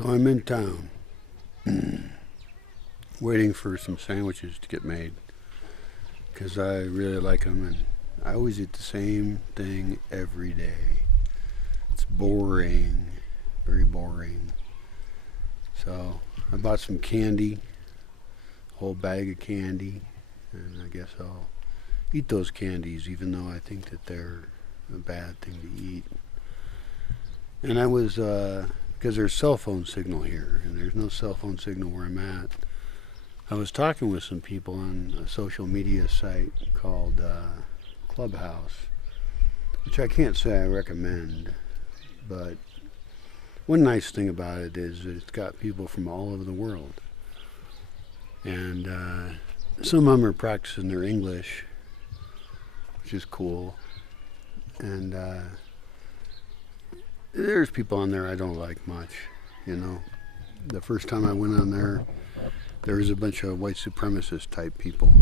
So I'm in town, waiting for some sandwiches to get made, because I really like them, and I always eat the same thing every day. It's boring, very boring. So I bought some candy, a whole bag of candy, and I guess I'll eat those candies, even though I think that they're a bad thing to eat. And I was, because there's cell phone signal here, and there's no cell phone signal where I'm at. I was talking with some people on a social media site called Clubhouse, which I can't say I recommend, but one nice thing about it is that it's got people from all over the world. And some of them are practicing their English, which is cool. And there's people on there I don't like much, you know. The first time I went on there, there was a bunch of white supremacist type people.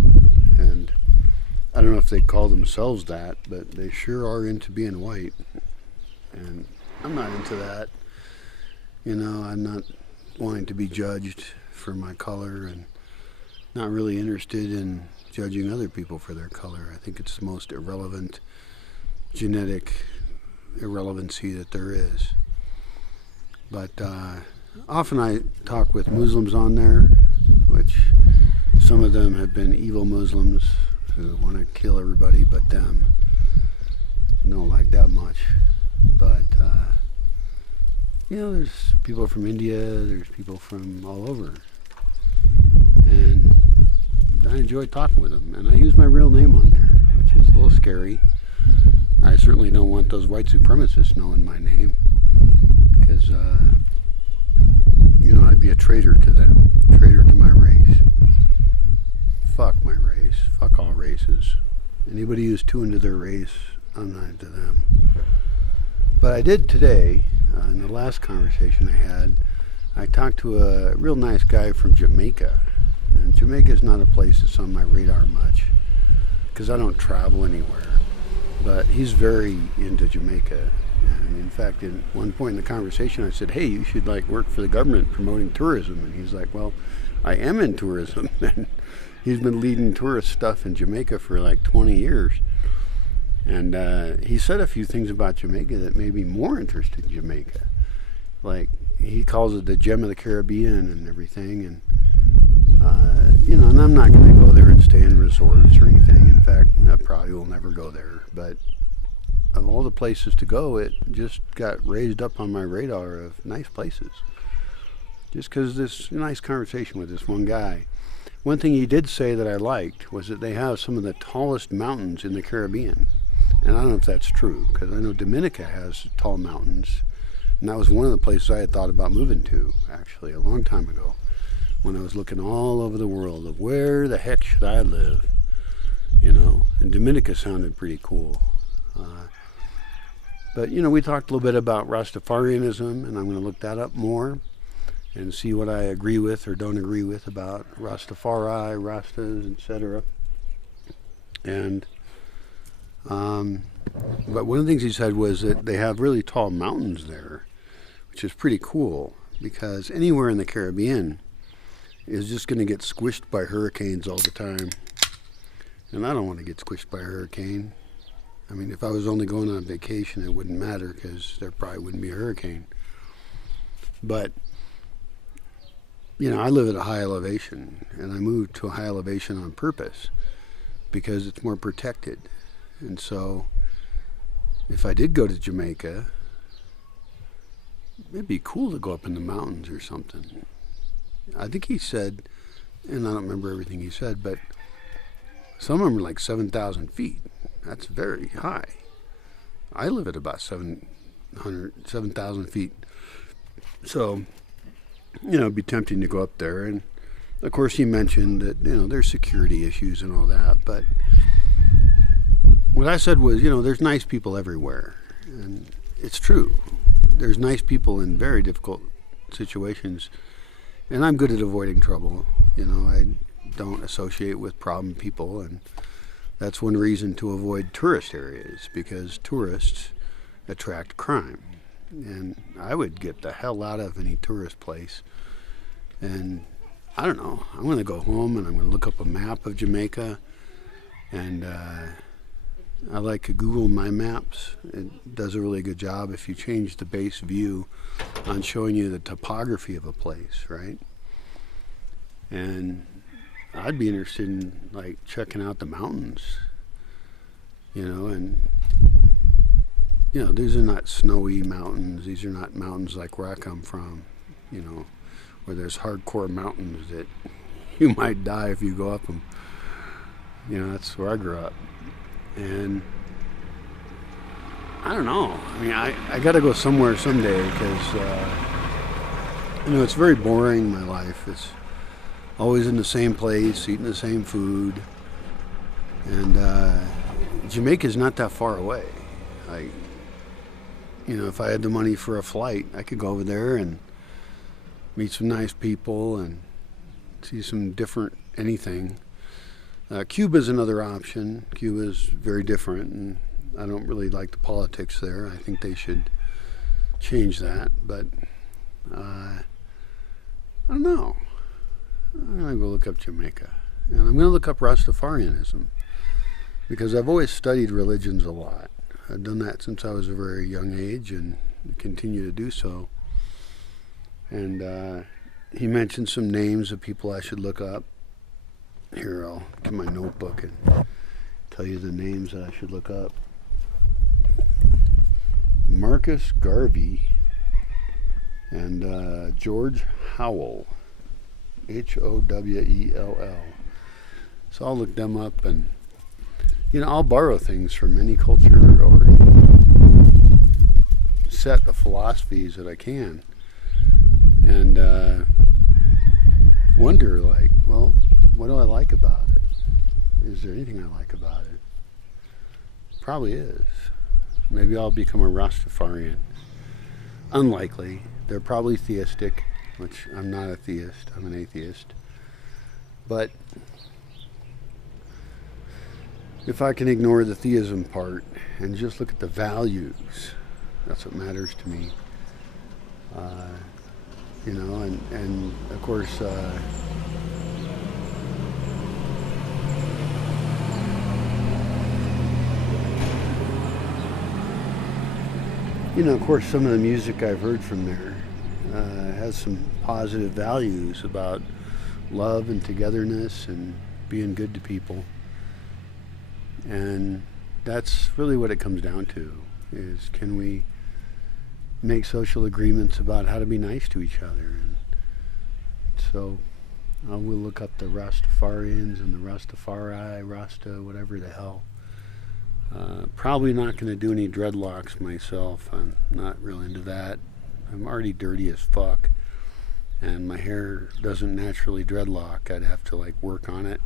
And I don't know if they call themselves that, but they sure are into being white. And I'm not into that. You know, I'm not wanting to be judged for my color, and not really interested in judging other people for their color. I think it's the most irrelevant genetic irrelevancy that there is. But often I talk with Muslims on there, which some of them have been evil Muslims who want to kill everybody but them. Don't like that much. But you know, there's people from India, there's people from all over, and I enjoy talking with them, and I use my real name on there, which is a little scary. I certainly don't want those white supremacists knowing my name, because you know, I'd be a traitor to them, a traitor to my race. Fuck my race, fuck all races. Anybody who's too into their race, I'm not into them. But I did today, in the last conversation I had, I talked to a real nice guy from Jamaica. And Jamaica is not a place that's on my radar much, because I don't travel anywhere. But he's very into Jamaica. And in fact, in one point in the conversation, I said, hey, you should work for the government promoting tourism. And he's like, well, I am in tourism. And he's been leading tourist stuff in Jamaica for 20 years. And he said a few things about Jamaica that made me more interested in Jamaica. He calls it the gem of the Caribbean and everything. And, you know, and I'm not going to go there and stay in resorts or anything. In fact, I probably will never go there. But of all the places to go, it just got raised up on my radar of nice places. Just because this nice conversation with this one guy. One thing he did say that I liked was that they have some of the tallest mountains in the Caribbean. And I don't know if that's true, because I know Dominica has tall mountains. And that was one of the places I had thought about moving to, actually, a long time ago, when I was looking all over the world of where the heck should I live, you know. And Dominica sounded pretty cool. But, you know, we talked a little bit about Rastafarianism, and I'm going to look that up more and see what I agree with or don't agree with about Rastafari, Rastas, etc. And but one of the things he said was that they have really tall mountains there, which is pretty cool, because anywhere in the Caribbean is just going to get squished by hurricanes all the time. And I don't want to get squished by a hurricane. I mean, if I was only going on vacation, it wouldn't matter, because there probably wouldn't be a hurricane. But, you know, I live at a high elevation, and I moved to a high elevation on purpose because it's more protected. And so if I did go to Jamaica, it'd be cool to go up in the mountains or something. I think he said, and I don't remember everything he said, but some of them are 7,000 feet. That's very high. I live at about 7,000 feet. So, you know, it'd be tempting to go up there. And of course he mentioned that, you know, there's security issues and all that, but what I said was, you know, there's nice people everywhere. And it's true. There's nice people in very difficult situations. And I'm good at avoiding trouble. You know, I don't associate with problem people. And that's one reason to avoid tourist areas, because tourists attract crime. And I would get the hell out of any tourist place. And I don't know, I'm going to go home and I'm going to look up a map of Jamaica. And I like Google My Maps. It does a really good job if you change the base view on showing you the topography of a place, right? And I'd be interested in like checking out the mountains, and these are not snowy mountains. These are not mountains like where I come from, where there's hardcore mountains that you might die if you go up them. That's where I grew up. And I don't know. I mean, I got to go somewhere someday because, it's very boring, my life. It's always in the same place, eating the same food. And Jamaica's not that far away. If I had the money for a flight, I could go over there and meet some nice people and see some different anything. Cuba's another option. Cuba's very different, and I don't really like the politics there. I think they should change that, but I don't know. I'm going to go look up Jamaica, and I'm going to look up Rastafarianism, because I've always studied religions a lot. I've done that since I was a very young age and continue to do so. And he mentioned some names of people I should look up. Here, I'll get my notebook and tell you the names that I should look up. Marcus Garvey and George Howell, Howell. So I'll look them up, and I'll borrow things from any culture or any set of philosophies that I can, and wonder, like, well, what do I like about it? Is there anything I like about it? Probably is. Maybe I'll become a Rastafarian. Unlikely. They're probably theistic, which I'm not a theist. I'm an atheist. But if I can ignore the theism part and just look at the values, that's what matters to me. And of course, some of the music I've heard from there has some positive values about love and togetherness and being good to people. And that's really what it comes down to, is can we make social agreements about how to be nice to each other. And so I will look up the Rastafarians and the Rastafari, Rasta, whatever the hell. Probably not going to do any dreadlocks myself. I'm not really into that. I'm already dirty as fuck, and my hair doesn't naturally dreadlock. I'd have to work on it.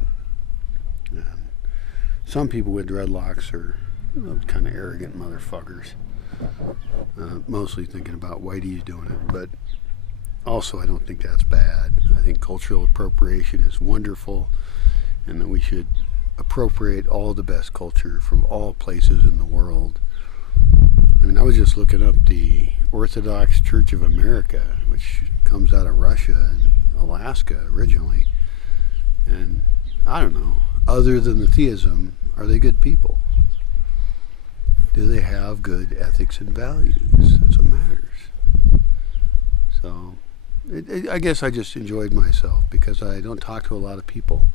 Some people with dreadlocks are kind of arrogant motherfuckers. Mostly thinking about Whitey's doing it, but also I don't think that's bad. I think cultural appropriation is wonderful, and that we should appropriate all the best culture from all places in the world. I mean, I was just looking up the Orthodox Church of America, which comes out of Russia and Alaska originally, and I don't know, other than the theism, are they good people? Do they have good ethics and values? That's what matters. So I guess I just enjoyed myself because I don't talk to a lot of people.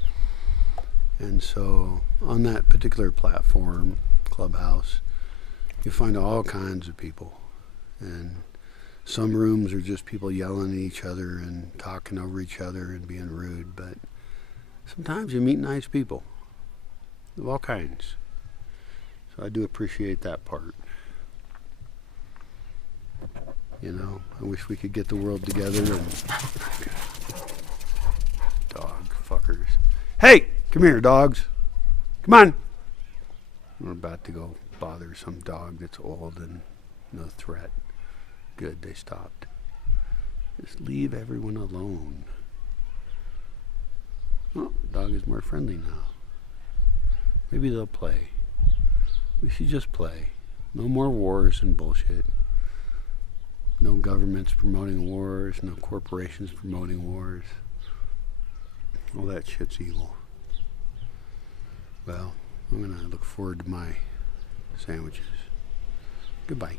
And so on that particular platform, Clubhouse, you find all kinds of people. And some rooms are just people yelling at each other and talking over each other and being rude. But sometimes you meet nice people of all kinds. So I do appreciate that part. I wish we could get the world together and... Dog fuckers. Hey! Come here, dogs. Come on. We're about to go bother some dog that's old and no threat. Good, they stopped. Just leave everyone alone. Oh, the dog is more friendly now. Maybe they'll play. We should just play. No more wars and bullshit. No governments promoting wars, no corporations promoting wars. All that shit's evil. Well, I'm going to look forward to my sandwiches. Goodbye.